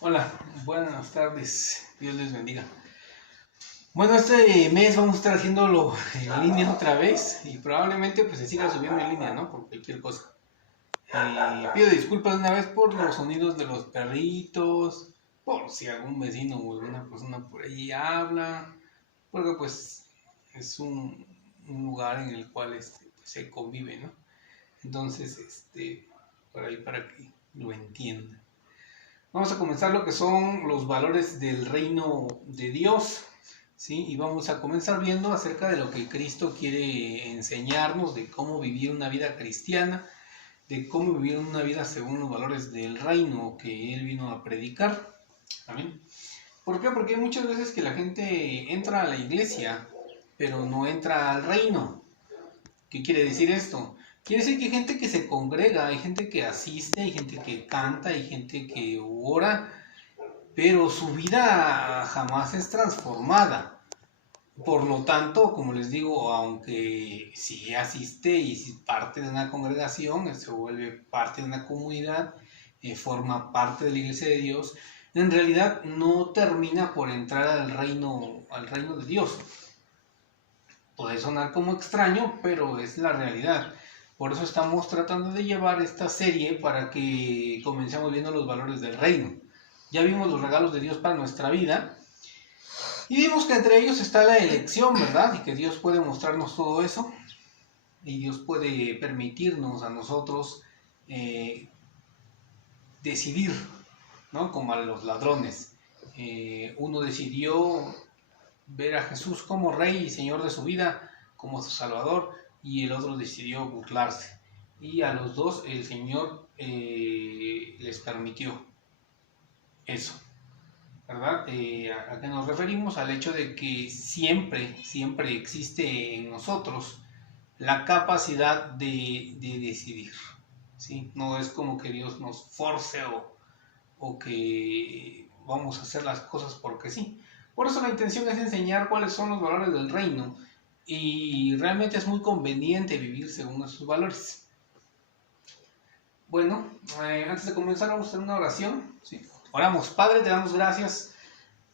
Hola, buenas tardes, Dios les bendiga. Bueno, este mes vamos a estar haciéndolo en línea otra vez y probablemente pues se siga subiendo en línea, ¿no? Por cualquier cosa. Pido disculpas una vez por los sonidos de los perritos, por si algún vecino o alguna persona por ahí habla, porque pues es un lugar en el cual pues, se convive, ¿no? Entonces, por ahí para que lo entiendan. Vamos a comenzar lo que son los valores del reino de Dios, ¿sí? Y vamos a comenzar viendo acerca de lo que Cristo quiere enseñarnos, de cómo vivir una vida cristiana, de cómo vivir una vida según los valores del reino que Él vino a predicar. ¿Amén? ¿Por qué? Porque hay muchas veces que la gente entra a la iglesia, pero no entra al reino. ¿Qué quiere decir esto? Quiere decir que hay gente que se congrega, hay gente que asiste, hay gente que canta, hay gente que ora, pero su vida jamás es transformada. Por lo tanto, como les digo, aunque si asiste y si parte de una congregación, se vuelve parte de una comunidad, forma parte de la iglesia de Dios, en realidad no termina por entrar al reino de Dios. Puede sonar como extraño, pero es la realidad. Por eso estamos tratando de llevar esta serie para que comencemos viendo los valores del reino. Ya vimos los regalos de Dios para nuestra vida y vimos que entre ellos está la elección, ¿verdad? Y que Dios puede mostrarnos todo eso y Dios puede permitirnos a nosotros decidir, ¿no? Como a los ladrones. Uno decidió ver a Jesús como Rey y Señor de su vida, como su Salvador, y el otro decidió burlarse. Y a los dos el Señor les permitió eso, ¿verdad? ¿A qué nos referimos? Al hecho de que siempre existe en nosotros la capacidad de decidir, ¿sí? No es como que Dios nos force o que vamos a hacer las cosas porque sí. Por eso la intención es enseñar cuáles son los valores del reino y realmente es muy conveniente vivir según esos valores. Bueno, antes de comenzar vamos a hacer una oración. ¿Sí? Oramos, Padre, te damos gracias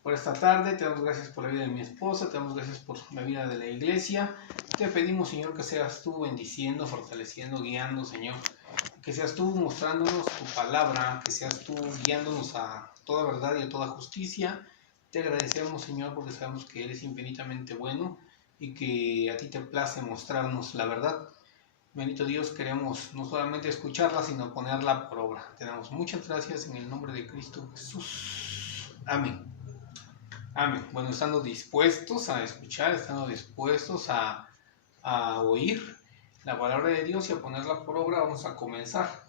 por esta tarde, te damos gracias por la vida de mi esposa, te damos gracias por la vida de la iglesia. Te pedimos, Señor, que seas tú bendiciendo, fortaleciendo, guiando, Señor. Que seas tú mostrándonos tu palabra, que seas tú guiándonos a toda verdad y a toda justicia. Te agradecemos, Señor, porque sabemos que eres infinitamente bueno y que a ti te place mostrarnos la verdad. Bendito Dios, queremos no solamente escucharla, sino ponerla por obra. Te damos muchas gracias en el nombre de Cristo Jesús. Amén. Amén. Bueno, estando dispuestos a escuchar, estando dispuestos a oír la palabra de Dios y a ponerla por obra, vamos a comenzar.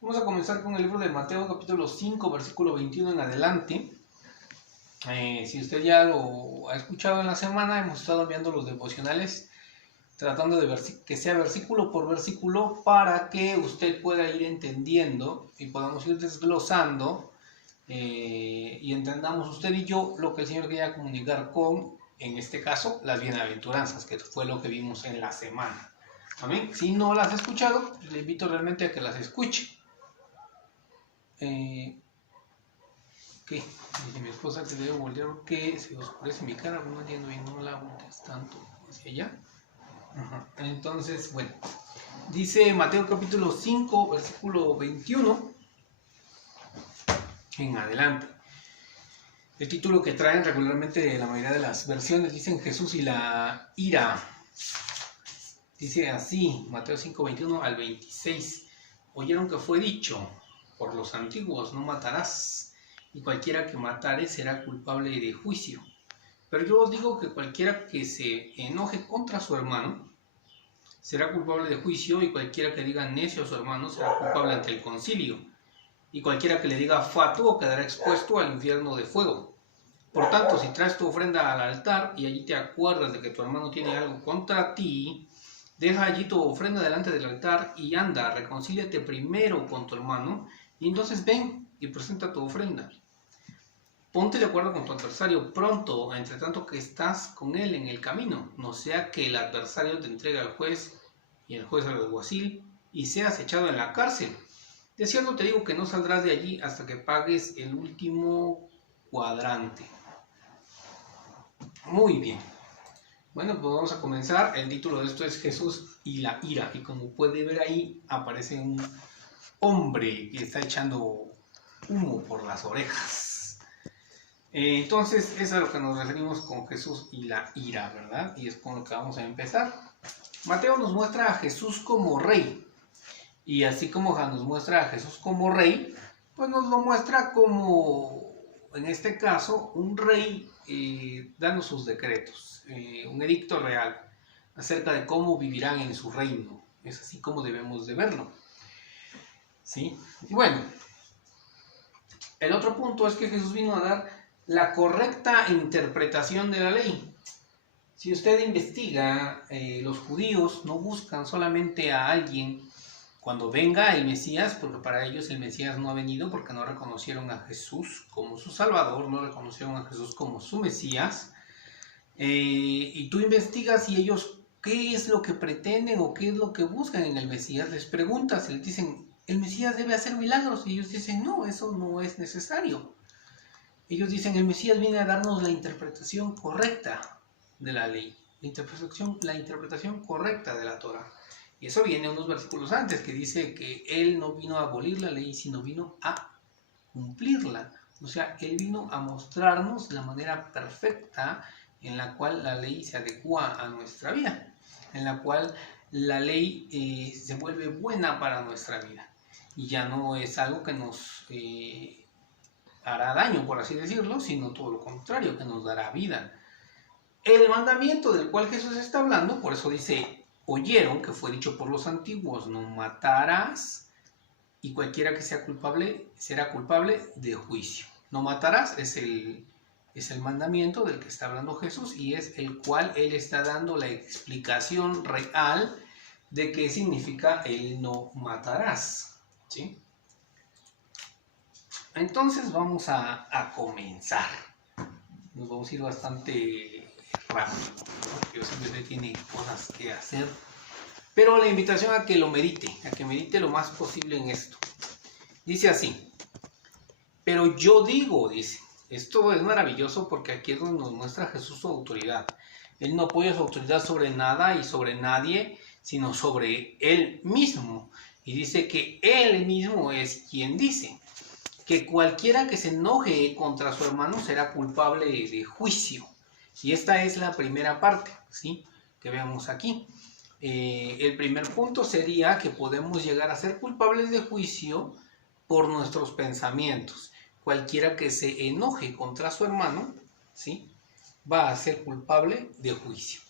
Vamos a comenzar con el libro de Mateo, capítulo 5, versículo 21 en adelante. Si usted ya lo ha escuchado en la semana, hemos estado enviando los devocionales tratando de que sea versículo por versículo para que usted pueda ir entendiendo y podamos ir desglosando y entendamos usted y yo lo que el Señor quería comunicar con, en este caso, las bienaventuranzas, que fue lo que vimos en la semana. Amén. Si no las ha escuchado, le invito realmente a que las escuche. ¿Qué? Dice mi esposa que debo voltear porque se oscurece mi cara, no entiendo bien, no la volteas tanto hacia allá. Ajá. Entonces, bueno, dice Mateo capítulo 5, versículo 21 en adelante. El título que traen regularmente la mayoría de las versiones dicen Jesús y la ira. Dice así, Mateo 5, 21 al 26. Oyeron que fue dicho por los antiguos, no matarás, y cualquiera que matare será culpable de juicio. Pero yo os digo que cualquiera que se enoje contra su hermano será culpable de juicio, y cualquiera que diga necio a su hermano será culpable ante el concilio, y cualquiera que le diga fatuo quedará expuesto al infierno de fuego. Por tanto, si traes tu ofrenda al altar y allí te acuerdas de que tu hermano tiene algo contra ti, deja allí tu ofrenda delante del altar y anda, reconcíliate primero con tu hermano, y entonces ven y presenta tu ofrenda. Ponte de acuerdo con tu adversario pronto, entre tanto que estás con él en el camino, no sea que el adversario te entregue al juez y el juez al alguacil y seas echado en la cárcel. De cierto te digo que no saldrás de allí hasta que pagues el último cuadrante. Muy bien. Bueno, pues vamos a comenzar. El título de esto es Jesús y la ira. Y como puede ver ahí, aparece un hombre que está echando humo por las orejas. Entonces, eso es a lo que nos referimos con Jesús y la ira, ¿verdad? Y es con lo que vamos a empezar. Mateo nos muestra a Jesús como rey. Y así como nos muestra a Jesús como rey, pues nos lo muestra como, en este caso, un rey dando sus decretos, un edicto real acerca de cómo vivirán en su reino. Es así como debemos de verlo. ¿Sí? Y bueno, el otro punto es que Jesús vino a dar la correcta interpretación de la ley. Si usted investiga, los judíos no buscan solamente a alguien cuando venga el Mesías, porque para ellos el Mesías no ha venido porque no reconocieron a Jesús como su Salvador, no reconocieron a Jesús como su Mesías. Y tú investigas y ellos qué es lo que pretenden o qué es lo que buscan en el Mesías, les preguntas, les dicen, el Mesías debe hacer milagros, y ellos dicen, no, eso no es necesario. Ellos dicen, el Mesías viene a darnos la interpretación correcta de la ley, la interpretación correcta de la Torah. Y eso viene unos versículos antes, que dice que Él no vino a abolir la ley, sino vino a cumplirla. O sea, Él vino a mostrarnos la manera perfecta en la cual la ley se adecua a nuestra vida, en la cual la ley se vuelve buena para nuestra vida. Y ya no es algo que nos hará daño, por así decirlo, sino todo lo contrario, que nos dará vida. El mandamiento del cual Jesús está hablando, por eso dice, oyeron que fue dicho por los antiguos, no matarás, y cualquiera que sea culpable será culpable de juicio. No matarás es el mandamiento del que está hablando Jesús y es el cual Él está dando la explicación real de qué significa el no matarás. ¿Sí? Entonces vamos a comenzar. Nos vamos a ir bastante rápido, porque yo siempre tiene cosas que hacer. Pero la invitación a que lo medite, a que medite lo más posible en esto. Dice así, pero yo digo, dice, esto es maravilloso porque aquí es donde nos muestra Jesús su autoridad. Él no apoya su autoridad sobre nada y sobre nadie, sino sobre Él mismo. Y dice que Él mismo es quien dice que cualquiera que se enoje contra su hermano será culpable de juicio. Y esta es la primera parte, ¿sí?, que vemos aquí. El primer punto sería que podemos llegar a ser culpables de juicio por nuestros pensamientos. Cualquiera que se enoje contra su hermano, ¿sí?, va a ser culpable de juicio.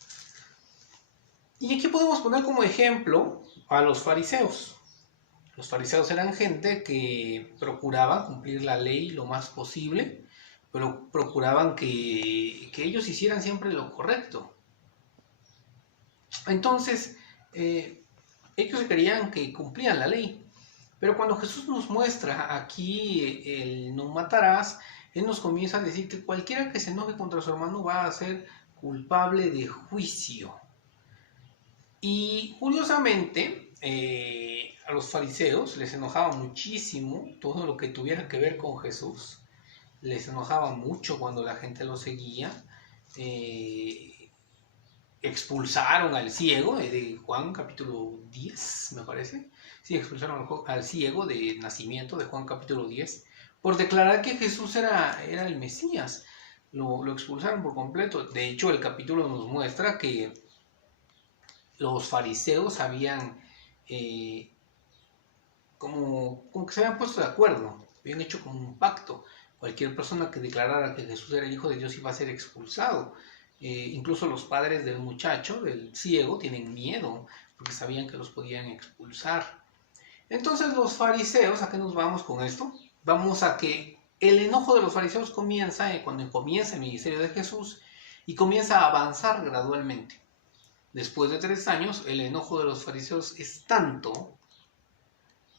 Y aquí podemos poner como ejemplo a los fariseos. Los fariseos eran gente que procuraban cumplir la ley lo más posible, pero procuraban que ellos hicieran siempre lo correcto. Entonces, ellos creían que cumplían la ley. Pero cuando Jesús nos muestra aquí el no matarás, Él nos comienza a decir que cualquiera que se enoje contra su hermano va a ser culpable de juicio. Y curiosamente, a los fariseos les enojaba muchísimo todo lo que tuviera que ver con Jesús. Les enojaba mucho cuando la gente lo seguía. Expulsaron al ciego de Juan capítulo 10, me parece. Sí, expulsaron al ciego de nacimiento de Juan capítulo 10 por declarar que Jesús era el Mesías. Lo expulsaron por completo. De hecho, el capítulo nos muestra que los fariseos habían como que se habían puesto de acuerdo, habían hecho como un pacto. Cualquier persona que declarara que Jesús era el Hijo de Dios iba a ser expulsado. Incluso los padres del muchacho, del ciego, tienen miedo porque sabían que los podían expulsar. Entonces los fariseos, ¿a qué nos vamos con esto? Vamos a que el enojo de los fariseos comienza cuando comienza el ministerio de Jesús y comienza a avanzar gradualmente. Después de 3 años, el enojo de los fariseos es tanto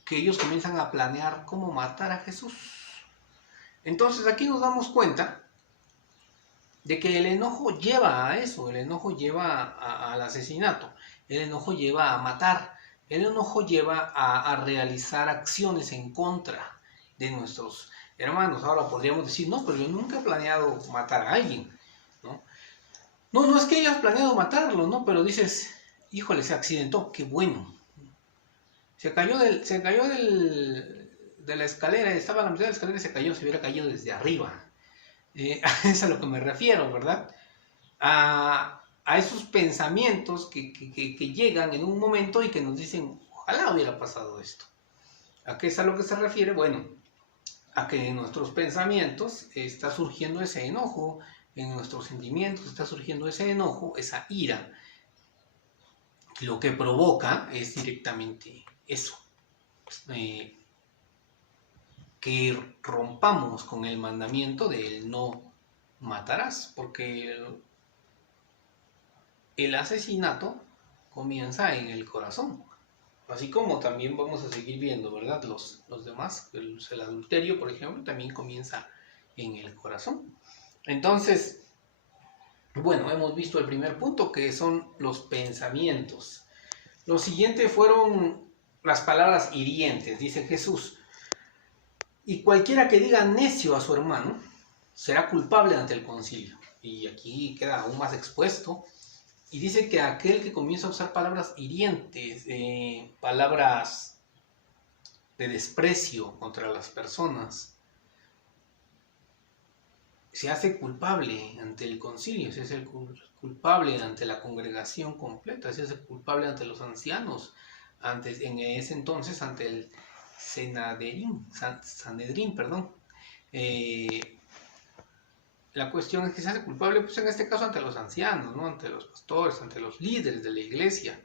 que ellos comienzan a planear cómo matar a Jesús. Entonces aquí nos damos cuenta de que el enojo lleva a eso, el enojo lleva al asesinato, el enojo lleva a matar, El enojo lleva a realizar acciones en contra de nuestros hermanos. Ahora podríamos decir, no, pero yo nunca he planeado matar a alguien, ¿no? No es que hayas planeado matarlo, ¿no? Pero dices, híjole, se accidentó, qué bueno. Se cayó de la escalera, estaba a la mitad de la escalera y se cayó, se hubiera caído desde arriba. Es a lo que me refiero, ¿verdad? A esos pensamientos que llegan en un momento y que nos dicen, ojalá hubiera pasado esto. ¿A qué es a lo que se refiere? Bueno, a que en nuestros pensamientos está surgiendo ese enojo, en nuestros sentimientos está surgiendo ese enojo, esa ira. Lo que provoca es directamente eso, que rompamos con el mandamiento del no matarás, porque el asesinato comienza en el corazón. Así como también vamos a seguir viendo, ¿verdad? Los demás, el adulterio, por ejemplo, también comienza en el corazón. Entonces, bueno, hemos visto el primer punto, que son los pensamientos. Lo siguiente fueron las palabras hirientes, dice Jesús. Y cualquiera que diga necio a su hermano será culpable ante el concilio. Y aquí queda aún más expuesto. Y dice que aquel que comienza a usar palabras hirientes, palabras de desprecio contra las personas, se hace culpable ante el concilio, se hace culpable ante la congregación completa, se hace culpable ante los ancianos, en ese entonces ante el Sanedrín. La cuestión es que se hace culpable, pues en este caso ante los ancianos, ¿no? Ante los pastores, ante los líderes de la iglesia.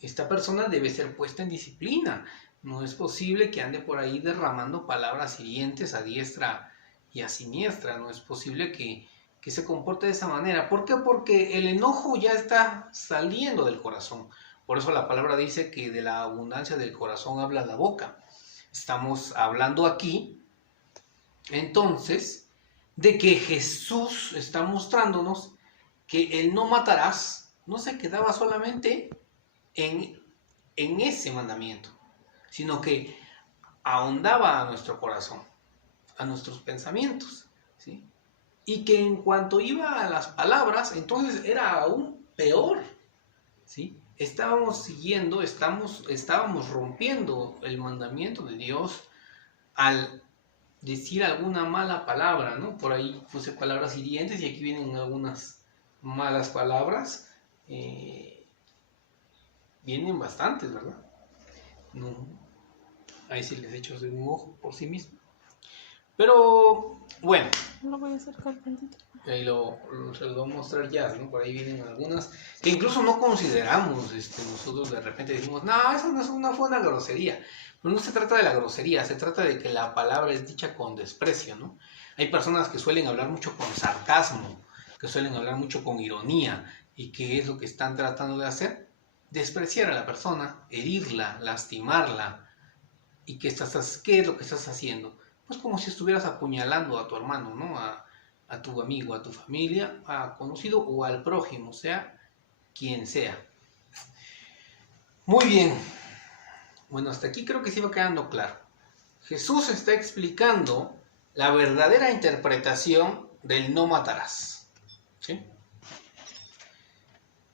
Esta persona debe ser puesta en disciplina. No es posible que ande por ahí derramando palabras hirientes a diestra y a siniestra. No es posible que se comporte de esa manera. ¿Por qué? Porque el enojo ya está saliendo del corazón. Por eso la palabra dice que de la abundancia del corazón habla la boca. Estamos hablando aquí, entonces, de que Jesús está mostrándonos que el no matarás no se quedaba solamente en ese mandamiento, sino que ahondaba a nuestro corazón, a nuestros pensamientos, ¿sí? Y que en cuanto iba a las palabras, entonces era aún peor, ¿sí? Estábamos rompiendo el mandamiento de Dios al decir alguna mala palabra, ¿no? Por ahí puse palabras hirientes y aquí vienen algunas malas palabras. Vienen bastantes, ¿verdad? No, ahí sí les echo de un ojo por sí mismo. Pero, bueno. Lo voy a acercar tantito. Ahí se lo voy a mostrar ya, ¿no? Por ahí vienen algunas que incluso no consideramos, nosotros de repente decimos, no, eso no fue una grosería. Pero no se trata de la grosería, se trata de que la palabra es dicha con desprecio, ¿no? Hay personas que suelen hablar mucho con sarcasmo, que suelen hablar mucho con ironía, y ¿qué es lo que están tratando de hacer? Despreciar a la persona, herirla, lastimarla. ¿Y qué es lo que estás haciendo? Pues como si estuvieras apuñalando a tu hermano, ¿no? A tu amigo, a tu familia, a conocido o al prójimo, sea quien sea. Muy bien. Bueno, hasta aquí creo que sí va quedando claro. Jesús está explicando la verdadera interpretación del no matarás. ¿Sí?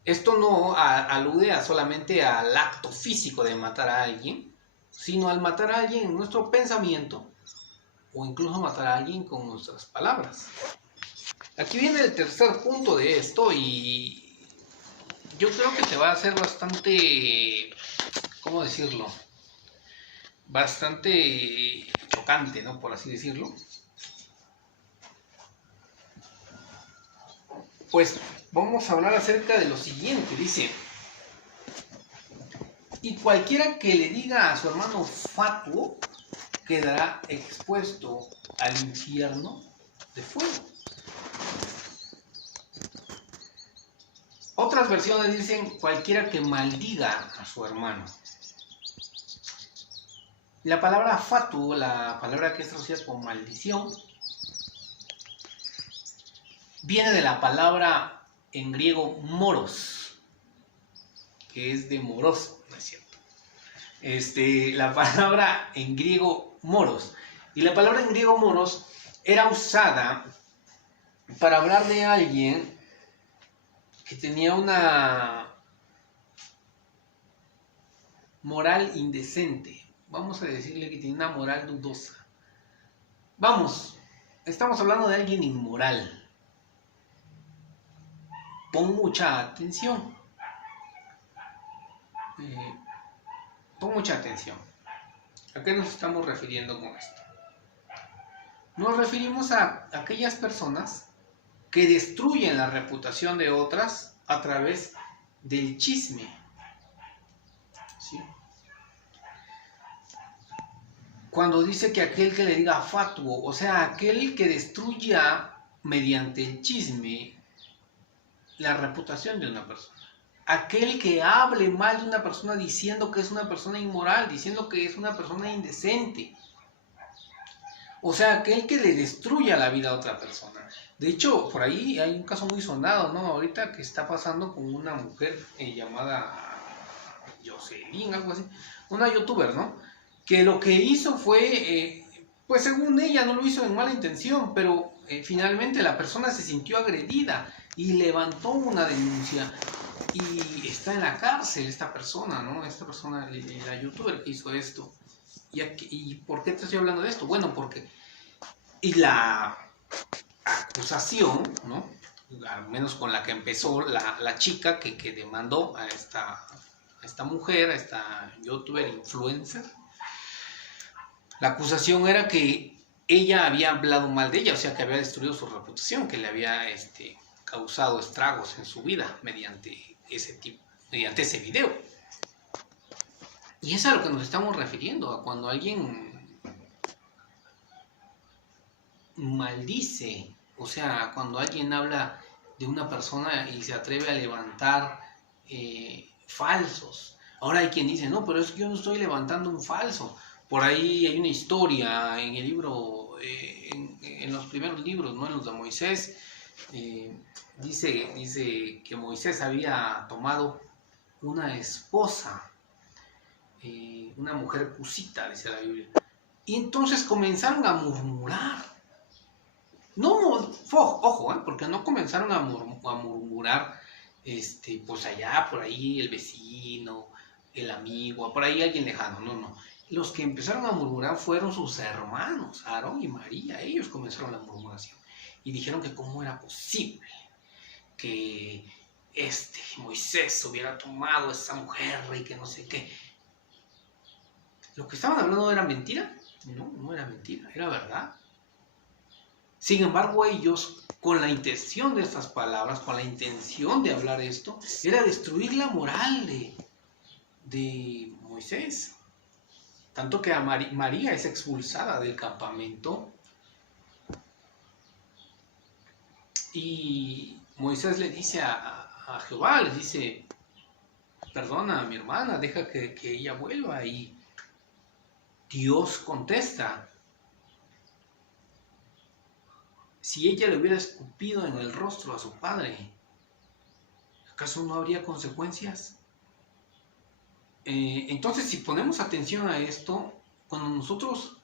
Esto no alude solamente al acto físico de matar a alguien, sino al matar a alguien en nuestro pensamiento o incluso matar a alguien con nuestras palabras. Aquí viene el tercer punto de esto y yo creo que te va a hacer bastante, ¿cómo decirlo? Bastante chocante, ¿no? Por así decirlo. Pues vamos a hablar acerca de lo siguiente, dice: y cualquiera que le diga a su hermano fatuo quedará expuesto al infierno de fuego. Otras versiones dicen cualquiera que maldiga a su hermano. La palabra fatuo, la palabra que es traducida como maldición, viene de la palabra en griego moros, que es de moros, ¿no es cierto? La palabra en griego moros, y la palabra en griego moros era usada para hablar de alguien que tenía una moral indecente. Vamos a decirle que tiene una moral dudosa. Vamos, estamos hablando de alguien inmoral. Pon mucha atención. Pon mucha atención. ¿A qué nos estamos refiriendo con esto? Nos referimos a aquellas personas que destruyen la reputación de otras a través del chisme. ¿Sí? Cuando dice que aquel que le diga fatuo, o sea, aquel que destruya mediante el chisme la reputación de una persona. Aquel que hable mal de una persona diciendo que es una persona inmoral, diciendo que es una persona indecente. O sea, aquel que le destruya la vida a otra persona. De hecho, por ahí hay un caso muy sonado, ¿no? Ahorita que está pasando con una mujer llamada Jocelyn, algo así. Una youtuber, ¿no? Que lo que hizo fue, pues según ella no lo hizo en mala intención, pero finalmente la persona se sintió agredida y levantó una denuncia y está en la cárcel esta persona, ¿no? Esta persona, la youtuber que hizo esto. ¿Y por qué te estoy hablando de esto? Bueno, porque la acusación, ¿no? Al menos con la que empezó la chica que demandó a esta mujer, a esta youtuber influencer, la acusación era que ella había hablado mal de ella, o sea, que había destruido su reputación, que le había causado estragos en su vida mediante ese video. Y es a lo que nos estamos refiriendo, a cuando alguien maldice, o sea, cuando alguien habla de una persona y se atreve a levantar falsos. Ahora hay quien dice, no, pero es que yo no estoy levantando un falso. Por ahí hay una historia en el libro, en los primeros libros, ¿no? En los de Moisés, dice que Moisés había tomado una esposa, una mujer cusita, dice la Biblia. Y entonces comenzaron a murmurar. No, ojo, porque no comenzaron a murmurar, pues allá, por ahí el vecino, el amigo, por ahí alguien lejano, no. Los que empezaron a murmurar fueron sus hermanos, Aarón y María. Ellos comenzaron la murmuración y dijeron que cómo era posible que Moisés hubiera tomado a esa mujer y que no sé qué. ¿Lo que estaban hablando era mentira? No era mentira, era verdad. Sin embargo, ellos, con la intención de estas palabras, con la intención de hablar esto, era destruir la moral de Moisés. Tanto que a María es expulsada del campamento y Moisés le dice a Jehová, le dice, perdona a mi hermana, deja que ella vuelva. Y Dios contesta, si ella le hubiera escupido en el rostro a su padre, ¿acaso no habría consecuencias? Entonces, si ponemos atención a esto, cuando nosotros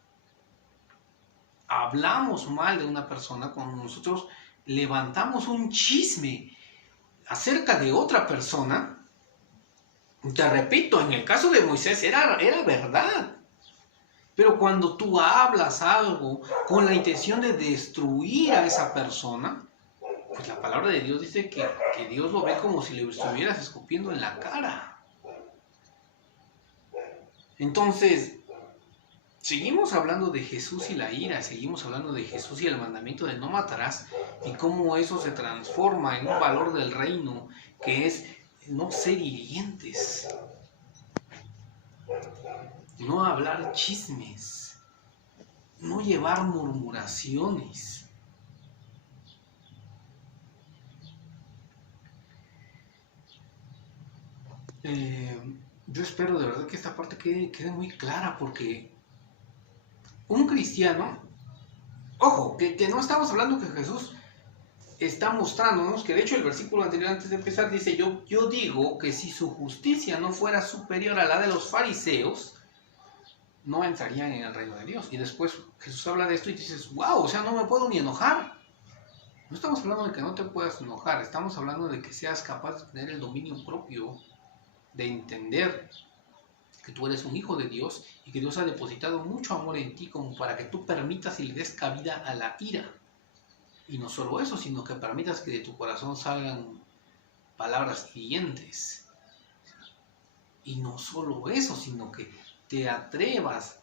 hablamos mal de una persona, cuando nosotros levantamos un chisme acerca de otra persona, te repito, en el caso de Moisés era verdad. Pero cuando tú hablas algo con la intención de destruir a esa persona, pues la palabra de Dios dice que Dios lo ve como si le estuvieras escupiendo en la cara. Entonces, seguimos hablando de Jesús y la ira, seguimos hablando de Jesús y el mandamiento de no matarás, y cómo eso se transforma en un valor del reino, que es no ser hirientes, no hablar chismes, no llevar murmuraciones. Yo espero de verdad que esta parte quede muy clara, porque un cristiano, ojo, que no estamos hablando que Jesús está mostrándonos que de hecho el versículo anterior antes de empezar dice, yo digo que si su justicia no fuera superior a la de los fariseos, no entrarían en el reino de Dios. Y después Jesús habla de esto y dices, wow, o sea, no me puedo ni enojar. No estamos hablando de que no te puedas enojar, estamos hablando de que seas capaz de tener el dominio propio, de entender que tú eres un hijo de Dios y que Dios ha depositado mucho amor en ti como para que tú permitas y le des cabida a la ira. Y no solo eso, sino que permitas que de tu corazón salgan palabras hirientes. Y no solo eso, sino que te atrevas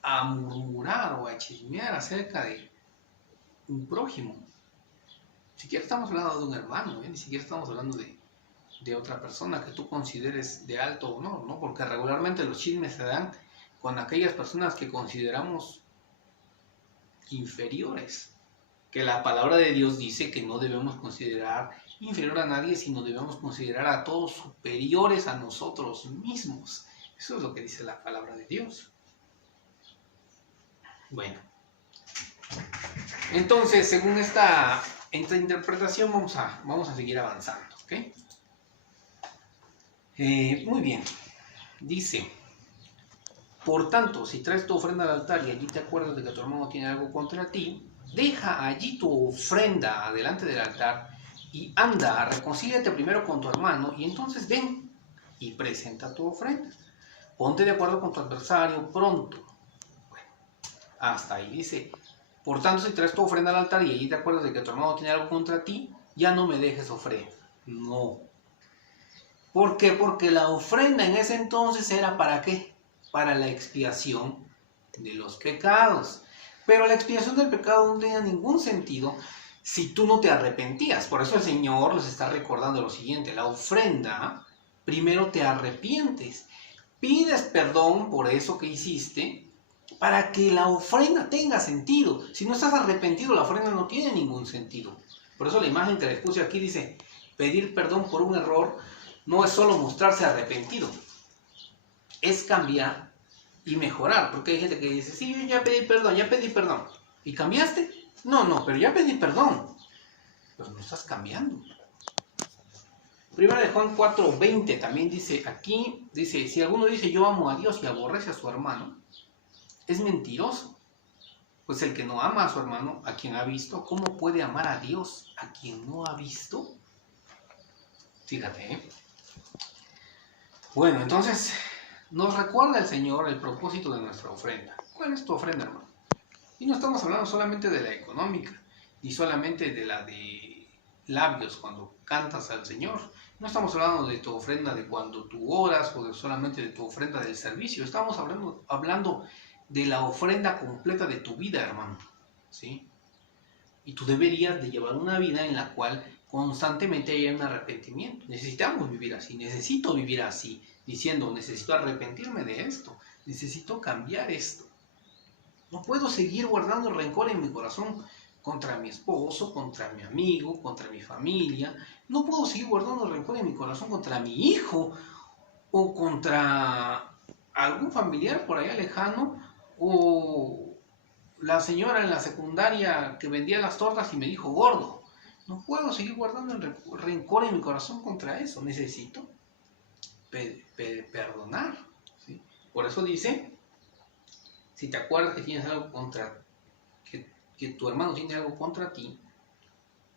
a murmurar o a chismear acerca de un prójimo. Ni siquiera estamos hablando de un hermano, ni siquiera estamos hablando de otra persona que tú consideres de alto honor, ¿no? Porque regularmente los chismes se dan con aquellas personas que consideramos inferiores. Que la palabra de Dios dice que no debemos considerar inferior a nadie, sino debemos considerar a todos superiores a nosotros mismos. Eso es lo que dice la palabra de Dios. Bueno, entonces, según esta interpretación, vamos a seguir avanzando, ¿ok? Muy bien, dice, por tanto, si traes tu ofrenda al altar y allí te acuerdas de que tu hermano tiene algo contra ti, deja allí tu ofrenda delante del altar y anda, reconcíliate primero con tu hermano y entonces ven y presenta tu ofrenda. Ponte de acuerdo con tu adversario pronto. Bueno, hasta ahí dice, por tanto, si traes tu ofrenda al altar y allí te acuerdas de que tu hermano tiene algo contra ti, ya no me dejes ofrenda. No. ¿Por qué? Porque la ofrenda en ese entonces era ¿para qué? Para la expiación de los pecados. Pero la expiación del pecado no tenía ningún sentido si tú no te arrepentías. Por eso el Señor les está recordando lo siguiente. La ofrenda, primero te arrepientes. Pides perdón por eso que hiciste para que la ofrenda tenga sentido. Si no estás arrepentido, la ofrenda no tiene ningún sentido. Por eso la imagen que les puse aquí dice, pedir perdón por un error no es solo mostrarse arrepentido. Es cambiar y mejorar, porque hay gente que dice, sí, yo ya pedí perdón, ¿y cambiaste? No, pero ya pedí perdón, pero no estás cambiando. Primero de Juan 4:20 también dice, aquí, dice, si alguno dice yo amo a Dios y aborrece a su hermano, es mentiroso, pues el que no ama a su hermano, a quien ha visto, ¿cómo puede amar a Dios a quien no ha visto? Fíjate, ¿eh? Bueno, entonces, nos recuerda el Señor el propósito de nuestra ofrenda. ¿Cuál es tu ofrenda, hermano? Y no estamos hablando solamente de la económica, ni solamente de la de labios cuando cantas al Señor. No estamos hablando de tu ofrenda de cuando tú oras o solamente de tu ofrenda del servicio. Estamos hablando de la ofrenda completa de tu vida, hermano. ¿Sí? Y tú deberías de llevar una vida en la cual constantemente haya un arrepentimiento. Necesitamos vivir así, necesito vivir así, diciendo, necesito arrepentirme de esto, necesito cambiar esto. No puedo seguir guardando rencor en mi corazón contra mi esposo, contra mi amigo, contra mi familia. No puedo seguir guardando rencor en mi corazón contra mi hijo o contra algún familiar por allá lejano o la señora en la secundaria que vendía las tortas y me dijo gordo. No puedo seguir guardando el rencor en mi corazón contra eso. Necesito perdonar. ¿Sí? Por eso dice, si te acuerdas que tienes algo contra, que tu hermano tiene algo contra ti,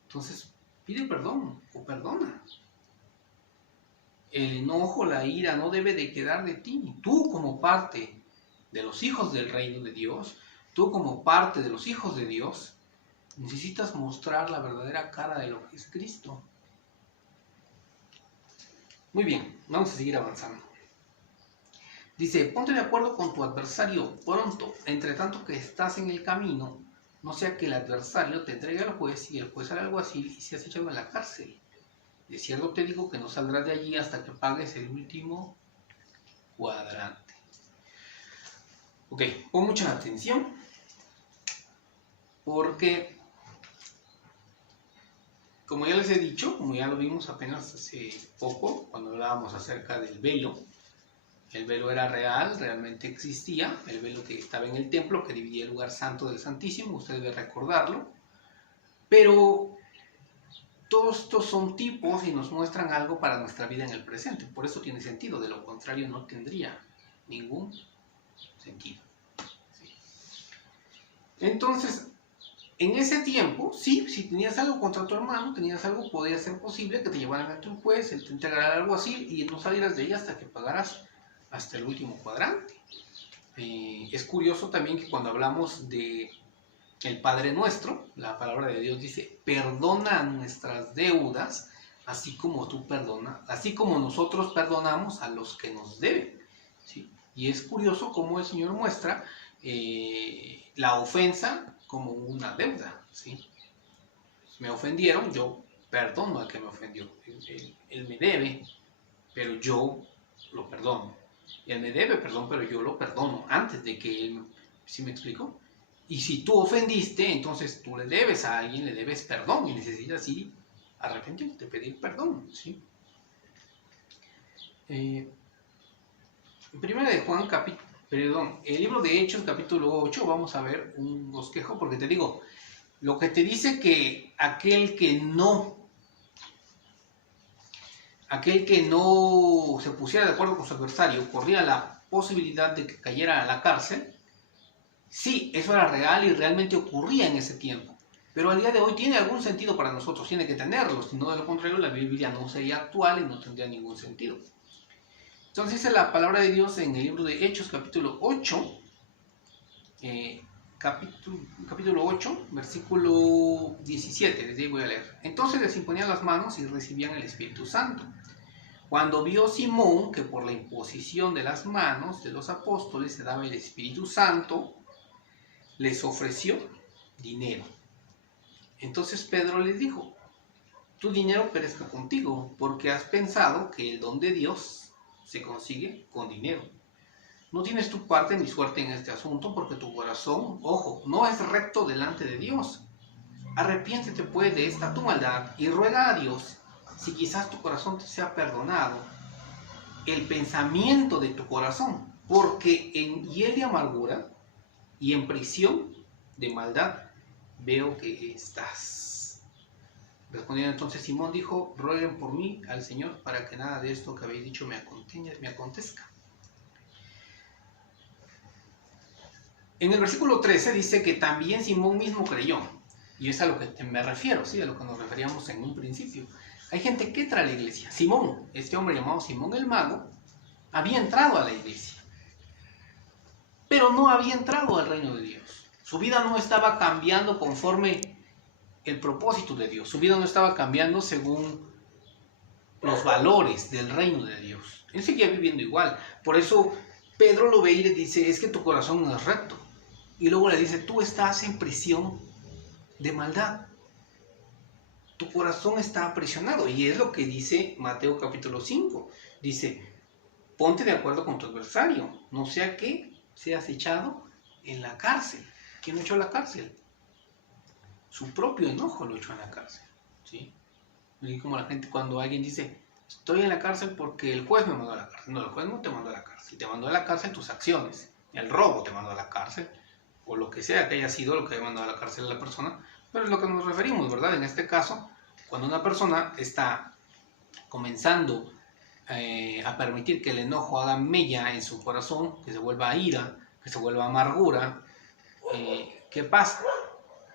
entonces pide perdón o perdona. El enojo, la ira no debe de quedar de ti. Tú como parte de los hijos del reino de Dios, tú como parte de los hijos de Dios, necesitas mostrar la verdadera cara de lo que es Cristo. Muy bien, vamos a seguir avanzando. Dice, ponte de acuerdo con tu adversario pronto, entre tanto que estás en el camino, no sea que el adversario te entregue al juez y el juez al alguacil y seas echado en la cárcel. De cierto te digo que no saldrás de allí hasta que pagues el último cuadrante. Ok, pon mucha atención, porque como ya les he dicho, como ya lo vimos apenas hace poco, cuando hablábamos acerca del velo, el velo era real, realmente existía, el velo que estaba en el templo, que dividía el lugar santo del santísimo, usted debe recordarlo, pero todos estos son tipos y nos muestran algo para nuestra vida en el presente. Por eso tiene sentido, de lo contrario no tendría ningún sentido. ¿Sí? Entonces, en ese tiempo, sí, si tenías algo contra tu hermano, tenías algo, podía ser posible que te llevaran ante un juez, él te entregara algo así y no salieras de ella hasta que pagaras hasta el último cuadrante. Es curioso también que cuando hablamos de el Padre Nuestro, la palabra de Dios dice, perdona nuestras deudas, así como tú perdonas, así como nosotros perdonamos a los que nos deben. ¿Sí? Y es curioso cómo el Señor muestra la ofensa como una deuda. ¿Sí? Me ofendieron, yo perdono al que me ofendió. Él me debe, pero yo lo perdono. Él me debe perdón, pero yo lo perdono antes de que él... ¿Sí me explico? Y si tú ofendiste, entonces tú le debes a alguien, le debes perdón y necesitas ir arrepentirte, pedir perdón. ¿Sí? Primera de Juan, el libro de Hechos, capítulo 8, vamos a ver un bosquejo, porque te digo, lo que te dice que aquel que no se pusiera de acuerdo con su adversario corría la posibilidad de que cayera a la cárcel. Sí, eso era real y realmente ocurría en ese tiempo. Pero al día de hoy tiene algún sentido para nosotros, tiene que tenerlo. Si no, de lo contrario, la Biblia no sería actual y no tendría ningún sentido. Entonces dice la palabra de Dios en el libro de Hechos, capítulo 8, capítulo 8, versículo 17, desde ahí voy a leer. Entonces les imponían las manos y recibían el Espíritu Santo. Cuando vio Simón que por la imposición de las manos de los apóstoles se daba el Espíritu Santo, les ofreció dinero. Entonces Pedro les dijo, tu dinero perezca contigo, porque has pensado que el don de Dios se consigue con dinero. No tienes tu parte ni suerte en este asunto, porque tu corazón, ojo, no es recto delante de Dios. Arrepiéntete pues de esta tu maldad y ruega a Dios, si quizás tu corazón te sea perdonado, el pensamiento de tu corazón, porque en hiel de amargura y en prisión de maldad veo que estás. Respondiendo entonces Simón dijo, rueguen por mí al Señor para que nada de esto que habéis dicho me acontezca. En el versículo 13 dice que también Simón mismo creyó. Y es a lo que me refiero, ¿sí? A lo que nos referíamos en un principio. Hay gente que entra a la iglesia. Simón, este hombre llamado Simón el Mago, había entrado a la iglesia, pero no había entrado al reino de Dios. Su vida no estaba cambiando conforme el propósito de Dios. Su vida no estaba cambiando según los valores del reino de Dios. Él seguía viviendo igual. Por eso Pedro lo ve y le dice, es que tu corazón no es recto. Y luego le dice, tú estás en prisión de maldad. Tu corazón está aprisionado. Y es lo que dice Mateo capítulo 5. Dice, ponte de acuerdo con tu adversario, no sea que seas echado en la cárcel. ¿Quién lo echó a la cárcel? Su propio enojo lo echó a la cárcel. ¿Sí? Y como la gente cuando alguien dice, estoy en la cárcel porque el juez me mandó a la cárcel. No, el juez no te mandó a la cárcel. Te mandó a la cárcel tus acciones. El robo te mandó a la cárcel. O lo que sea que haya sido lo que haya mandado a la cárcel a la persona. Pero es lo que nos referimos, ¿verdad? En este caso, cuando una persona está comenzando a permitir que el enojo haga mella en su corazón, que se vuelva ira, que se vuelva amargura, ¿qué pasa?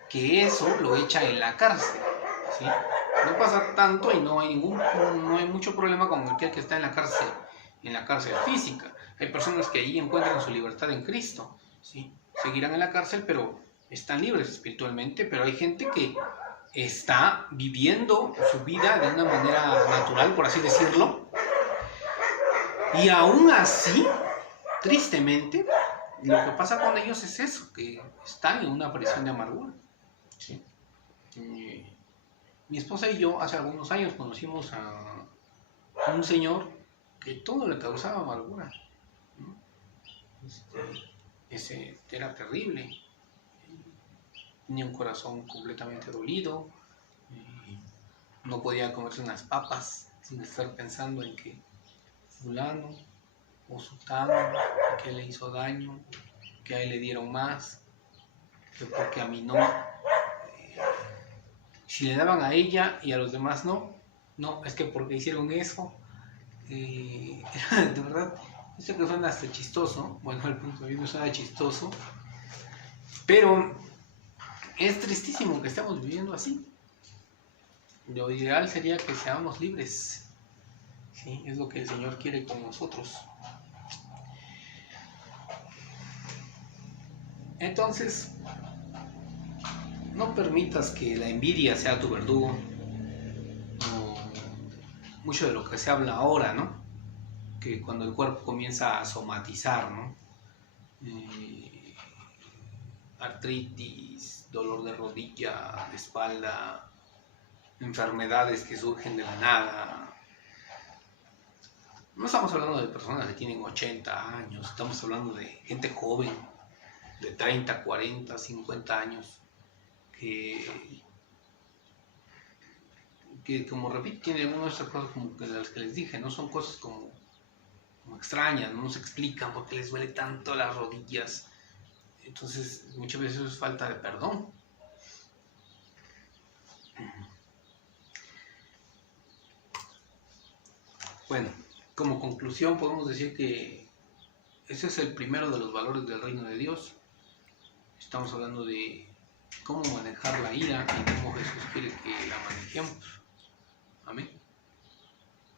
Que eso lo echa en la cárcel, ¿sí? No pasa tanto y no hay mucho problema con aquel que está en la cárcel física. Hay personas que allí encuentran su libertad en Cristo, ¿sí? Seguirán en la cárcel, pero están libres espiritualmente, pero hay gente que está viviendo su vida de una manera natural, por así decirlo, y aún así, tristemente, lo que pasa con ellos es eso, que están en una prisión de amargura. ¿Sí? Mi esposa y yo hace algunos años conocimos a un señor que todo le causaba amargura, ¿no? Ese era terrible, tenía un corazón completamente dolido, no podía comerse unas papas sin estar pensando en que fulano o sutano, que le hizo daño, que a él le dieron más, que porque a mí no. Si le daban a ella y a los demás no, es que porque hicieron eso, de verdad, esto que suena hasta chistoso, bueno, al punto de vista suena chistoso, pero es tristísimo que estamos viviendo así. Lo ideal sería que seamos libres, ¿sí? Es lo que el Señor quiere con nosotros. Entonces, no permitas que la envidia sea tu verdugo, o mucho de lo que se habla ahora, ¿no? Que cuando el cuerpo comienza a somatizar, ¿no? Artritis, dolor de rodilla, de espalda, enfermedades que surgen de la nada. No estamos hablando de personas que tienen 80 años, estamos hablando de gente joven, de 30, 40, 50 años, que como repito, tiene algunas de estas cosas como que las que les dije, no son cosas como extrañas, no se explican por qué les duele tanto las rodillas. Entonces, muchas veces es falta de perdón. Bueno, como conclusión podemos decir que ese es el primero de los valores del reino de Dios. Estamos hablando de cómo manejar la ira y cómo Jesús quiere que la manejemos. Amén.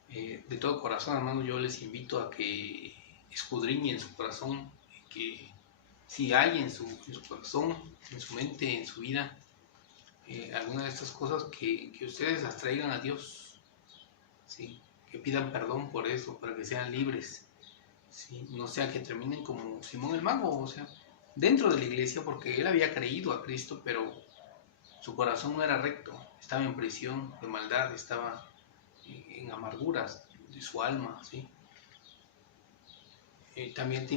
De todo corazón, hermanos, yo les invito a que escudriñen su corazón, que si hay en su corazón, en su mente, en su vida, alguna de estas cosas, que ustedes las traigan a Dios, ¿sí? Que pidan perdón por eso, para que sean libres, ¿sí? No sea que terminen como Simón el Mago, o sea, dentro de la iglesia, porque él había creído a Cristo, pero su corazón no era recto, estaba en prisión de maldad, estaba en amarguras de su alma, ¿sí? También te